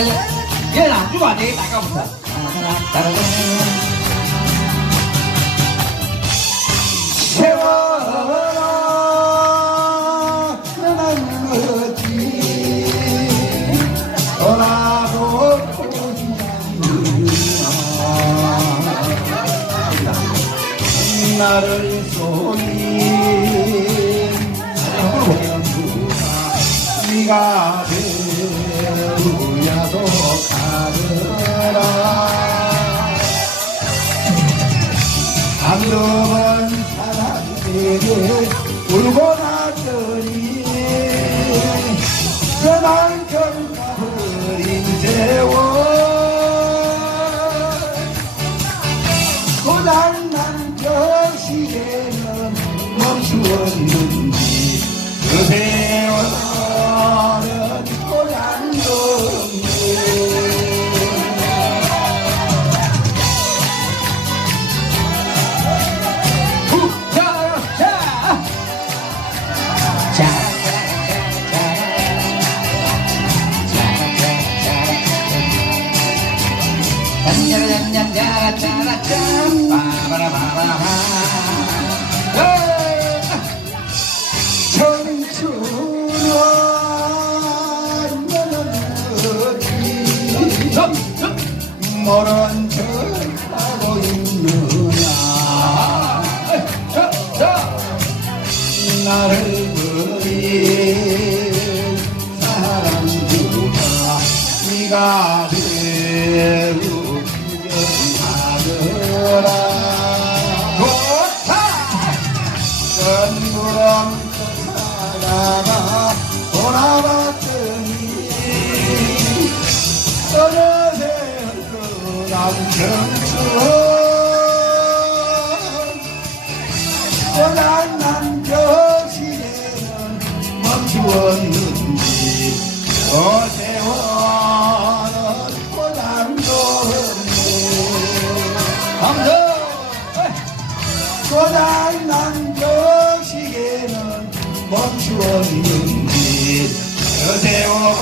따라라라. 얘는 안 주고 안 되겠다, 아까부터. 따라라라. 세월아 그만 거지 떠나고 나를 속인 네가 사람에게 울고 났더니 그만큼 가버린 세월 고장난 저 시계는 멈추었는지 그 세월 나를 버린 사랑들아 네가 배 전부람 살다가 돌아봤더니 어느새 그 고장도 없네 감사 고장난 벽 시계는 멈추었는지 그 세월